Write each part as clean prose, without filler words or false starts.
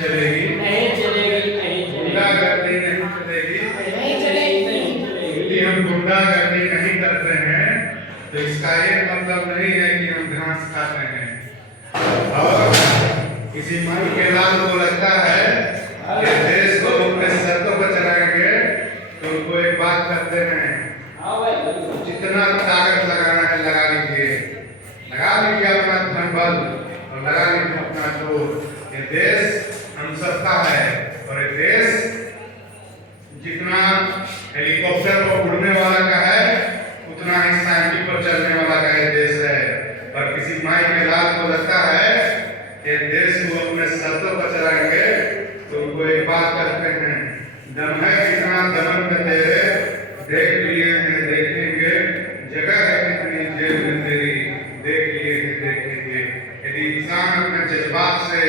चलेगी, नहीं चलेगी, नहीं गुंडागर्दी नहीं चलेगी, नहीं चलेगी, नहीं चलेगी। यदि हम गुंडागर्दी नहीं करते हैं तो इसका ये मतलब नहीं है कि हम घास खाते हैं। और किसी मन के लाल को लगता है कि देश को अपने शर्तों पर चलाएंगे तो उनको एक बात करते हैं, जितना ताकत लगाना है लगा लीजिए अपना धन बल और लगा लीजिए अपना जोर। ये देश हम सबका है और ये देश जितना हेलीकॉप्टर पर उड़ने वाला का है उतना ही साइकिल पर चलने वाला का ये देश है। पर किसी माई के लाल को लगता है कि देश को अपने शर्तों पर चलाएंगे तो उनको एक बात करते हैं, दम है कितना दमन में तेरे, देख लिए हैं देखेंगे, जगह है कितनी जेब में तेरी, देख लिए हैं देखेंगे। यदि इंसान अपने जज्बात से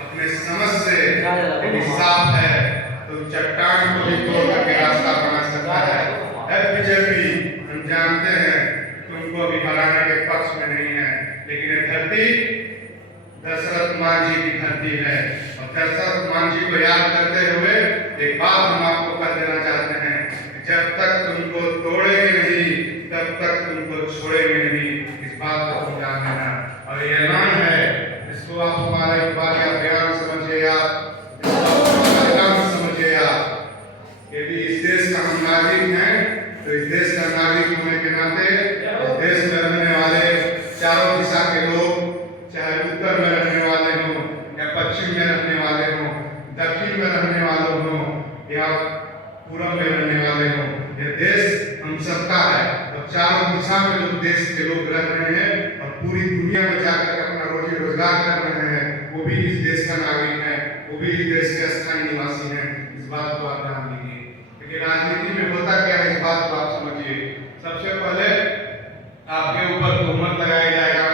अपने समझ से यदि साफ है तो चट्टान को भी तोड़ करके रास्ता बना सकता है। बीजेपी हम जानते हैं तुमको अभी हराने के पक्ष में नहीं है, लेकिन ये धरती दशरथ मांझी की धरती है और दशरथ मांझी को याद करते हुए एक बात हम आपको कर देना चाहते हैं, जब तक तुमको तोड़ेंगे नहीं तब तक तुमको छोड़ेंगे नहीं। इस बात को हम जान लेना और ये ऐलान है, इसको आप हमारा एक बार बयान समझिए, आप समझिए। आप यदि इस देश का हम नागरिक हैं तो इस देश का नागरिक होने के नाते इस देश में रहने वाले चारों दिशा के लोग, चाहे उत्तर में रहने वाले हों या पश्चिम में रहने वाले हों, दक्षिण में रहने वाले हों या पूर्व में रहने वाले हों, यह देश हम सबका है। और चारों दिशा में जो देश के लोग रह रहे हैं और पूरी दुनिया में जाकर अपना रोजी रोजगार कर रहे हैं, वो भी इस देश का नागरिक है, वो भी इस देश के स्थायी निवासी हैं। इस बात को आप ध्यान दीजिए, क्योंकि राजनीति में होता क्या है इस बात को आप समझिए। सबसे पहले आपके ऊपर तोहमत लगाया जाएगा,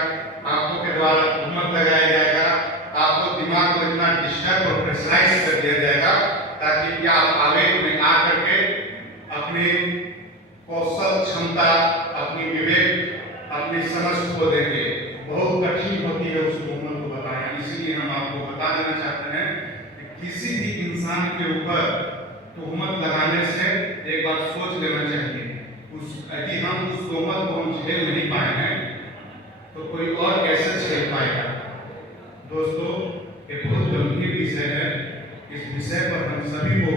आपको के द्वारा तोहमत लगाया जाएगा, आपको दिमाग को इतना डिस्टर्ब और प्रेशराइज कर दिया जाएगा ताकि कि आप आवेग में आ करके अपनी कौशल क्षमता, अपनी विवेक, अपनी समझ खो देंगे। बहुत कठिन होती है उस तोहमत को बताना, इसलिए हम आपको बता देना चाहते हैं कि किसी भी इंसान के ऊपर तोहमत लगाने से एक बार सोच लेना चाहिए। यदि हम उस तोहमत को हम झेल नहीं पाए हैं तो कोई और कैसे झेल पाएगा। दोस्तों, ये बहुत गंभीर विषय है, इस विषय पर हम सभी को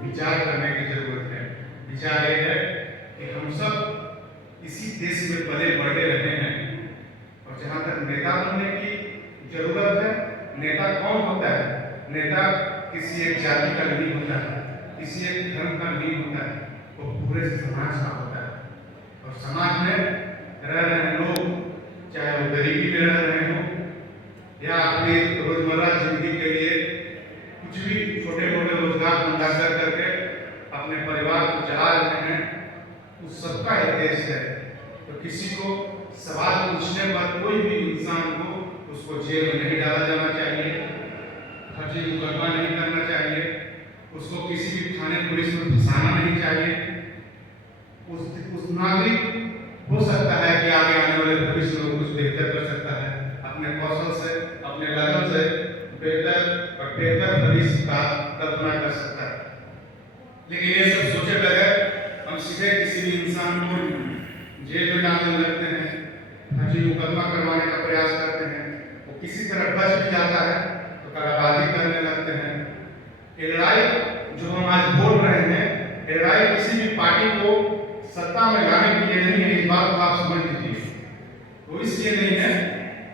विचार करने की जरूरत है। विचार ये है कि हम सब इसी देश में पले बढ़े रहे हैं और जहाँ तक नेता बनने की जरूरत है, नेता कौन होता है? नेता किसी एक जाति का नहीं होता है, किसी एक धर्म का नहीं होता है, वो पूरे समाज का होता है। और समाज में रह रहे लोग, चाहे वो गरीबी में रह रहे हों या अपनी रोजमर्रा जिंदगी के लिए कुछ भी छोटे मोटे रोजगार धंधा कर करके अपने परिवार को चला रहे हैं, उस सबका एक देश है। तो किसी को सवाल पूछने पर कोई भी इंसान को उसको जेल में नहीं डाला जाना चाहिए, फर्जी मुकदमा नहीं करना चाहिए, उसको किसी भी थाने पुलिस में फंसाना नहीं चाहिए। उस नागरिक हो सकता है कि आगे आने वाले भविष्य में कुछ बेहतर कर सकता है, अपने कौशल से, अपने लगन से बेहतर भविष्य का कल्पना कर सकता है। लेकिन ये सब सोचे बगैर हम सीधे किसी भी इंसान को जेल में डालने लगते हैं, फर्जी मुकदमा करवाने का प्रयास करते हैं, वो किसी तरह बच भी जाता है तो कराबाजी करने लगते हैं। ये लड़ाई जो हम आज बोल रहे हैं, ये लड़ाई किसी भी पार्टी को सत्ता में लाने के लिए नहीं है, इस बात को आप समझ लीजिए। तो इसलिए नहीं है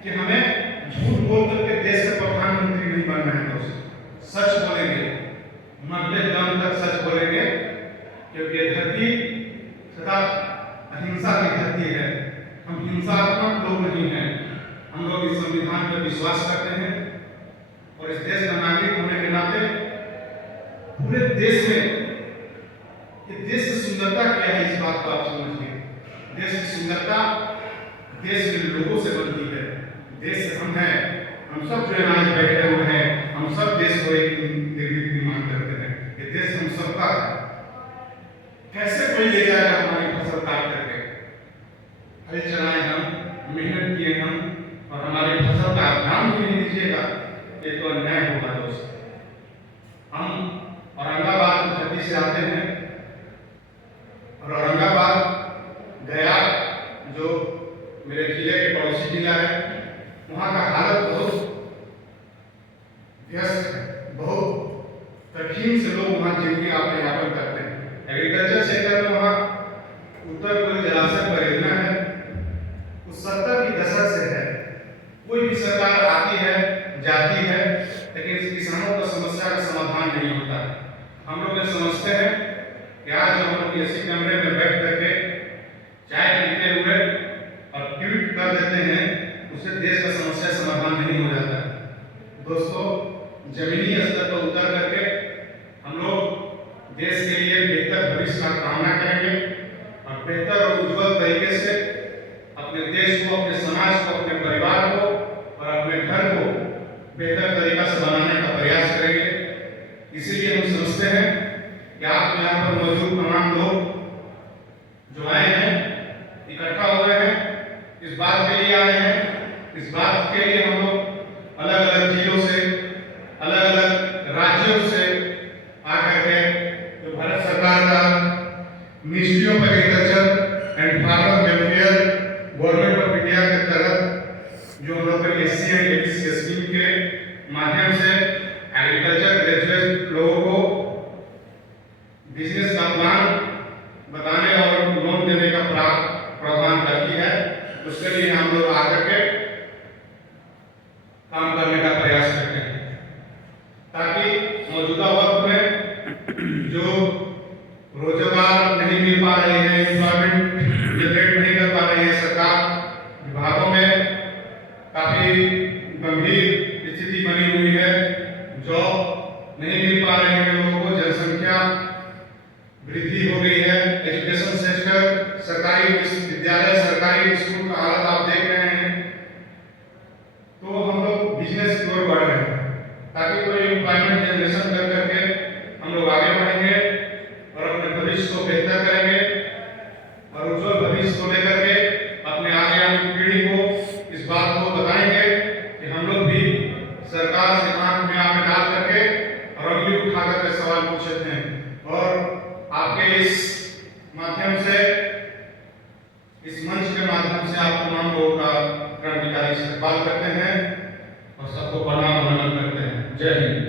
कि हमें झूठ बोल करके देश का प्रधानमंत्री नहीं बनना है। दोस्त, सच बोलेंगे, मरते दम तक सच बोलेंगे, क्योंकि ये धरती सदा अहिंसा की धरती है। हम हिंसात्मक लोग नहीं हैं, हम लोग इस संविधान पर विश्वास करते हैं और इस देश का नागरिक होने के नाते पूरे देश में, ये देश की सुंदरता क्या है इस बात को आप समझिए। देश की सुंदरता देश के लोगों से बनती है। देश हम हैं, हम सब जो आज बैठे हुए हैं, हम सब देश को एक निर्माण करते हैं। ये देश हम सबका है। कैसे कोई ले जाएगा हमारी फसल काट करके? हल चलाए हम, मेहनत किए हम और हमारी फसल का दाम भी नहीं दीजिएगा, ये तो अन्याय होगा दोस्त। व्यस्त है, बहुत कठिन से लोग वहाँ जिंदगी आपने यापन करते हैं। एग्रीकल्चर सेक्टर में वहाँ उत्तर पूर्व जलाशय परियोजना है, उस 70 की दशक से है। कोई भी सरकार आती है जाती है, लेकिन इस किसानों का समस्या का समाधान नहीं होता। हम लोग ये समझते हैं कि आज हम लोग इसी कमरे में बैठ करके चाय पीते हुए और ट्वीट कर देते हैं, उससे देश का समस्या समाधान नहीं हो जाता। दोस्तों, जमीनी स्तर पर उतर करके हम लोग देश के लिए बेहतर भविष्य का कामना करेंगे और बेहतर और उज्जवल तरीके से अपने देश को, अपने समाज को, अपने परिवार को और अपने घर को बेहतर तरीका से बनाने का प्रयास करेंगे। इसीलिए हम समझते हैं कि आप यहाँ पर मौजूद तमाम लोग जो आए हैं, इकट्ठा हुए हैं, इस बात के लिए आए हैं, इस बात के लिए हम लोग अलग अलग जिलों से, अलग अलग राज्यों से आकर के जो भारत सरकार का ministry of agriculture and farmer welfare government of India के तहत जो हम लोग SC एंड ABC स्कीम के माध्यम से एग्रीकल्चर ग्रेजुएट लोगों को बिजनेस का प्लान बताने और लोन देने का प्रावधान करती है। उसके लिए हम लोग आकर के काम करने का प्रयास करते हैं, ताकि मौजूदा वक्त में जो रोजगार नहीं मिल पा रहे हैं, एम्प्लॉयमेंट जनरेट नहीं कर पा रही है, सरकार विभागों में काफी गंभीर स्थिति बनी हुई है, जॉब नहीं मिल पा रही है लोगों को, जनसंख्या वृद्धि हो गई है, एजुकेशन सेक्टर, सरकारी विद्यालय, सरकारी स्कूल का हालत आप देख रहे हैं। तो हम लोग बिजनेस की ओर बढ़ रहे हैं, ताकि कोई एम्प्लॉयमेंट जनरेशन कर करके हम लोग आगे बढ़ेंगे और अपने भविष्य को बेहतर करेंगे और उज्जवल भविष्य को लेकर के अपने आगे आने पीढ़ी को इस बात को बताएंगे कि हम लोग भी सरकार से आंख में आंख डाल करके और अंगुली उठा करके सवाल पूछते हैं। और आपके इस माध्यम से, इस मंच के माध्यम से आप तमाम लोगों का क्रांतिकारी इस्तेमाल करते हैं और सबको प्रणाम वंदन करते हैं। जय हिंद।